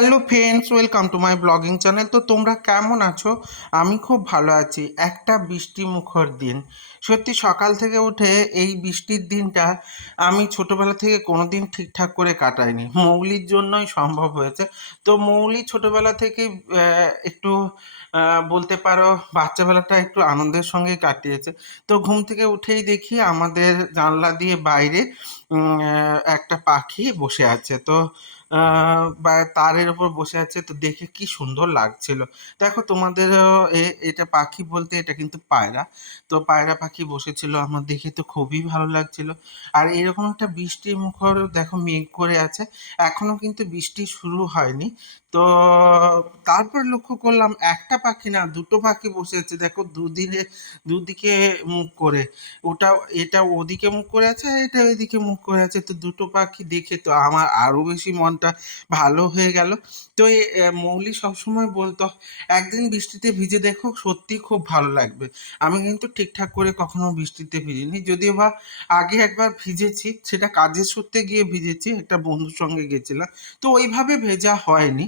Hello friends welcome to my blogging channel তো তোমরা কেমন আছো? আমি খুব ভালো আছি। একটা বৃষ্টি মুখর দিন। সত্যি সকাল থেকে উঠে এই বৃষ্টির দিনটা আমি ছোটোবেলা থেকে কোনো দিন ঠিকঠাক করে কাটাইনি। মৌলির জন্যই সম্ভব হয়েছে। তো মৌলি ছোটোবেলা থেকে একটু বলতে পারো বাচ্চাবেলাটা একটু আনন্দের সঙ্গে কাটিয়েছে। তো ঘুম থেকে উঠেই দেখি আমাদের জানলা দিয়ে বাইরে একটা পাখি বসে আছে। তো বা তারের ওপর বসে আছে, তো দেখে কি সুন্দর লাগছিল। দেখো তোমাদেরও এ- এটা পাখি বলতে এটা কিন্তু পায়রা। তো পায়রা পাখি বসেছিল, আমার দেখে তো খুবই ভালো লাগছিল। আর এরকম একটা বৃষ্টি মুখর, দেখো মেঘ করে আছে। এখনও কিন্তু বৃষ্টি শুরু হয়নি। তো তারপর লক্ষ্য করলাম, একটা পাখি না, দুটো পাখি বসে আছে। দেখো দুদিনে, দুদিকে মুখ করে। ওটা, এটা ওদিকে মুখ করে আছে আর এটা এদিকে মুখ করে আছে। তো দুটো পাখি দেখে তো আমার আরও বেশি মনটা ভালো হয়ে গেল। তো এ এ, মৌলি সবসময় বলতো একদিন বৃষ্টিতে ভিজে দেখো সত্যি খুব ভালো লাগবে। আমি কিন্তু ঠিকঠাক করে কখনো বৃষ্টিতে ভিজিনি। যদিও বা আগে একবার ভিজেছি সেটা কাজের সূত্রে গিয়ে ভিজেছি একটা বন্ধুর সঙ্গে গেছিলাম। তো ওইভাবে ভেজা হয়নি।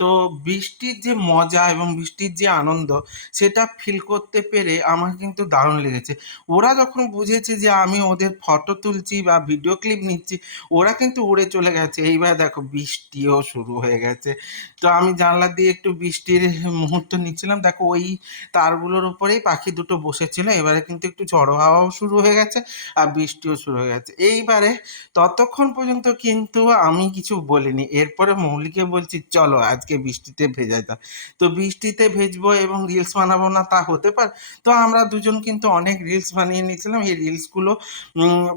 তো বৃষ্টির যে মজা এবং বৃষ্টির যে আনন্দ সেটা ফিল করতে পেরে আমার কিন্তু দারুণ লেগেছে। ওরা যখন বুঝেছে যে আমি ওদের ফটো তুলছি বা ভিডিও ক্লিপ নিচ্ছি ওরা কিন্তু উড়ে চলে গেছে। এইবার দেখো বৃষ্টিও শুরু হয়ে গেছে। তো আমি জানলা দিয়ে একটু বৃষ্টির মুহূর্ত নিচ্ছিলাম। দেখো ওই তারগুলোর উপরেই পাখি দুটো বসেছিল। এবারে কিন্তু একটু ঝড়ো হাওয়াও শুরু হয়ে গেছে আর বৃষ্টিও শুরু হয়ে গেছে। এইবারে ততক্ষণ পর্যন্ত কিন্তু আমি কিছু বলিনি। এরপরে মৌলিকে বলছি, চলো আজকে বৃষ্টিতে ভেজা যাক। তো বৃষ্টিতে ভেজবো এবং রিলস বানাবো না তা হতে পারে? তো আমরা দুজন কিন্তু অনেক রিলস বানিয়ে নিয়েছিলাম। এই রিলসগুলো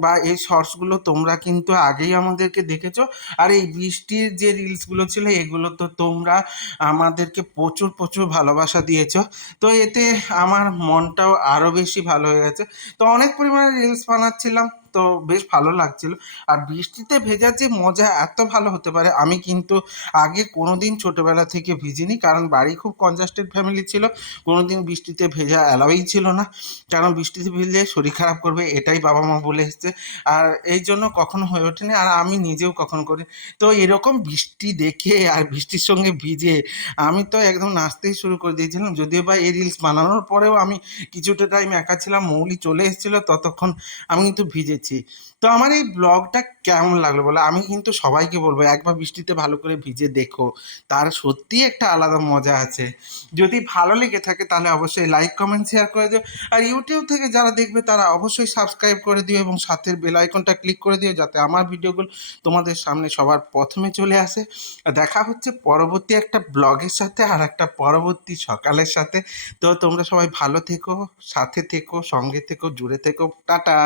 বা এই শর্টসগুলো তোমরা কিন্তু আগেই আমাদেরকে দেখেছ। আর এই বৃষ্টির যে রিলসগুলো ছিল, এগুলো তো তোমরা আমাদেরকে প্রচুর প্রচুর ভালোবাসা দিয়েছ। তো এতে আমার মনটাও আরও বেশি ভালো হয়ে গেছে। তো অনেক পরিমাণে রিলস বানাচ্ছিলাম। তো বেশ ভালো লাগছিল। আর বৃষ্টিতে ভেজার যে মজা এত ভালো হতে পারে, আমি কিন্তু আগে কোনো দিন ছোটোবেলা থেকে ভিজিনি, কারণ বাড়ি খুব কনজাস্টেড ফ্যামিলি ছিল। কোনো দিন বৃষ্টিতে ভেজা অ্যালাউই ছিল না। কারণ বৃষ্টিতে ভিজলে শরীর খারাপ করবে, এটাই বাবা মা বলে এসছে। আর এই জন্য কখনো হয়ে ওঠেনি, আর আমি নিজেও কখনো করি তো এরকম বৃষ্টি দেখে আর বৃষ্টির সঙ্গে ভিজে আমি তো একদম নাচতেই শুরু করে দিয়েছিলাম। যদিও বা এই রিলস বানানোর পরেও আমি কিছুটা টাইম একা ছিলাম, মৌলি চলে এসেছিল, ততক্ষণ আমি কিন্তু ভিজেছি তো আমার এই ব্লগটা কেমন লাগল বলো? আমি কিন্তু সবাইকে বলব, একবার বৃষ্টিতে ভালো করে ভিজে দেখো। তার সত্যিই একটা আলাদা মজা আছে। যদি ভালো লেগে থাকে তাহলে অবশ্যই লাইক কমেন্ট শেয়ার করে দিও। আর ইউটিউব থেকে যারা দেখবে তারা অবশ্যই সাবস্ক্রাইব করে দিও এবং সাথের বেল আইকনটা ক্লিক করে দিও যাতে আমার ভিডিওগুলো তোমাদের সামনে সবার প্রথমে চলে আসে। দেখা হচ্ছে পরবর্তী একটা ব্লগের সাথে আর একটা পরবর্তী সকালের সাথে। তো তোমরা সবাই ভালো থেকো, সাথে থেকো, সঙ্গে থেকো, জুড়ে থেকো। টাটা!